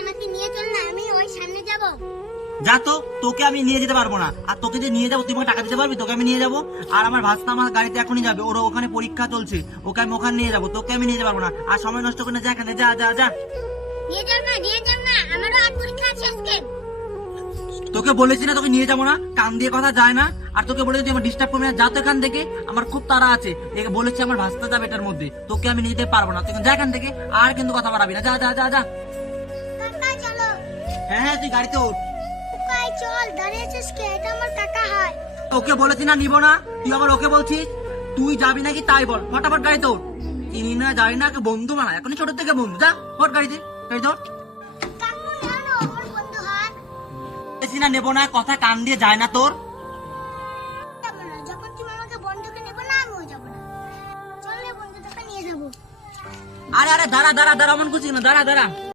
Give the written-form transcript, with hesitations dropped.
আমাকে নিয়ে চল না, আমি ওই সামনে যাব। যা তো, তোকে আমি নিয়ে যেতে পারবো না। আর তোকে যে নিয়ে যাবো তুই আমাকে টাকা দিতে পারবি? তোকে আমি নিয়ে যাবো। আর আমার ভাস্তা আমার গাড়িতে এখনই যাবে, ওর ওখানে পরীক্ষা চলছে, ওকে আমি ওখানে নিয়ে যাবো। তোকে আমি নিয়ে যেতে পারবো না। আর সময় নষ্ট করে না, যা এখানে, যা যা যা। নিয়ে যাও না, নিয়ে যাও না, আমারও আর পরীক্ষা আছে আজকে। তোকে বলেছি না তোকে নিয়ে যাবো না, কান দিয়ে কথা যায় না। আর তোকে বলেছি তুই আমার ডিস্টার্ব করবি না, যা তো এখান থেকে, আমার খুব তাড়া আছে। একে বলেছি আমার ভাস্তা যাবে এটার মধ্যে, তোকে আমি নিয়ে যেতে পারবো না। তুই এখন যা এখান থেকে, আর কিন্তু কথা বাড়াবি না, যা যা যা যা। কাকা চলো। হ্যাঁ হ্যাঁ, তুই গাড়িতে ওঠ। কাকাই চল, দাঁড়িয়ে আছিস কে? এটা আমার কাকা হয়। ওকে বলেছি না নিবো না, তুই আবার ওকে বলছিস। তুই যাবি নাকি তাই বল, ফটাফট গাড়িতে ওঠ। চিনি না যাই না, ওকে বন্ধু বানা, এখনই ছোট থেকে বন্ধু। যা ওঠ গাড়িতে, গাড়িতে ওঠ। কাকু জানো আমার বন্ধু হয়। বলেছি না নেবো না, কথা কান দিয়ে যায় না তোর। যাবো না, যখন তুমি আমাকে বন্ধুকে নেবো না, আমিও যাবো না। চল রে বন্ধু, তোকে নিয়ে যাবো। আরে আরে দাঁড়া দাঁড়া দাঁড়া, অমন করছিস না, দাঁড়া দাঁড়া।